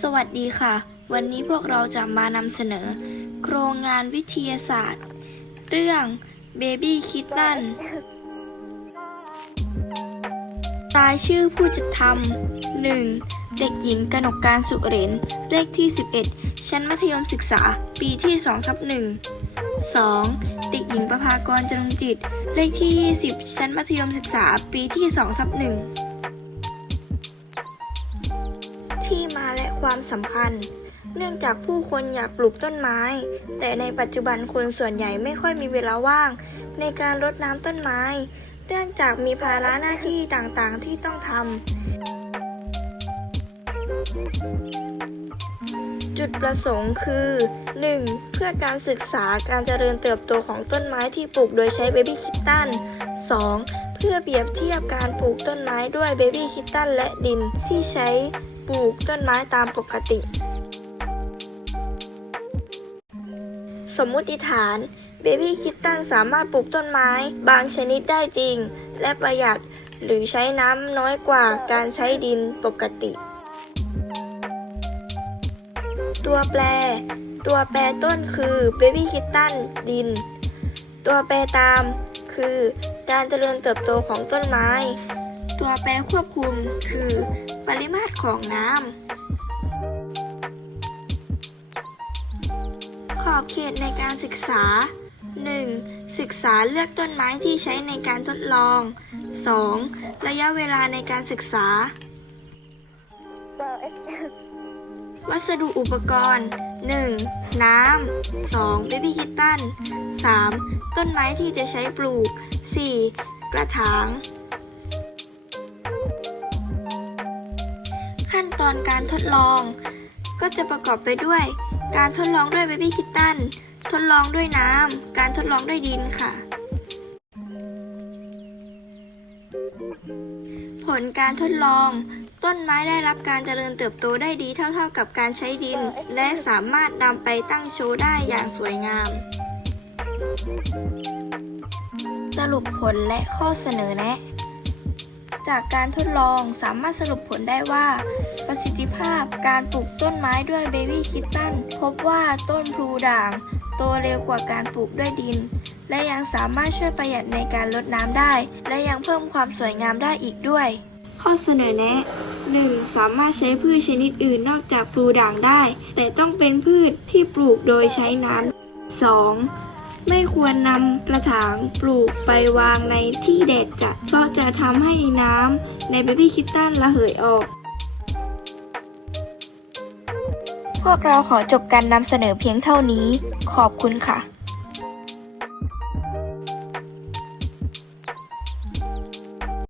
สวัสดีค่ะ วันนี้พวกเราจะมานำเสนอ โครงงานวิทยาศาสตร์ เรื่อง Baby Kitten รายชื่อผู้จัดทำ 1. เด็กหญิงกนกการสุเรนเลขที่ 11 ชั้นมัธยมศึกษา ปีที่2ทับ1 2. เด็กหญิงประภากรจงจิต เลขที่ 20 ชั้นมัธยมศึกษา ปีที่2ทับ1 ความสำคัญ เนื่องจากผู้คนอยากปลูกต้นไม้ แต่ในปัจจุบันคนส่วนใหญ่ไม่ค่อยมีเวลาว่าง ในการรดน้ำต้นไม้ เนื่องจากมีภาระหน้าที่ต่างๆที่ต้องทำ จุดประสงค์คือ 1. เพื่อการศึกษาการเจริญเติบโตของต้นไม้ที่ปลูกโดยใช้เบบี้คิตตัน 2. เพื่อเปรียบเทียบการปลูกต้นไม้ด้วยเบบี้คิตตันและดินที่ใช้ ปลูกต้นไม้ตามปกติ สมมุติฐานเบบี้คิตตันสามารถปลูกต้นไม้บางชนิดได้จริง และประหยัดหรือใช้น้ำน้อยกว่าการใช้ดินปกติ ตัวแปร ตัวแปรต้นคือเบบี้คิตตันดิน ตัวแปรตามคือการเจริญเติบโตของต้นไม้ ตัวแปรควบคุมคือปริมาตรของน้ำ ขอบเขตในการศึกษา 1. ศึกษาเลือกต้นไม้ที่ใช้ในการทดลอง 2. ระยะเวลาในการศึกษา วัสดุอุปกรณ์ 1. น้ำ 2. เบบี้คิตตัน 3. ต้นไม้ที่จะใช้ปลูก 4. กระถาง ขั้นตอนการทดลอง ก็จะประกอบไปด้วย การทดลองด้วยเบบี้คิตตันทดลองด้วยน้ำ การทดลองด้วยดินค่ะ ผลการทดลอง ต้นไม้ได้รับการเจริญเติบโตได้ดีเท่าๆกับการใช้ดิน และสามารถนำไปตั้งโชว์ได้อย่างสวยงาม สรุปผลและข้อเสนอแนะ จากการทดลองสามารถสรุปผลได้ว่า ประสิทธิภาพการปลูกต้นไม้ด้วยเบบี้คิตตันพบว่าต้นพลูด่างโตเร็วกว่าการปลูกด้วยดิน และยังสามารถช่วยประหยัดในการลดน้ำได้ และยังเพิ่มความสวยงามได้อีกด้วย ข้อเสนอแนะ 1. สามารถใช้พืชชนิดอื่นนอกจากพลูด่างได้ แต่ต้องเป็นพืชที่ปลูกโดยใช้น้ำ 2. ไม่ควรนำกระถางปลูกไปวางในที่แดดจัด เพราะจะทำให้น้ำในเบบี้คิตตันระเหยออก พวกเราขอจบการนำเสนอเพียงเท่านี้ ขอบคุณค่ะ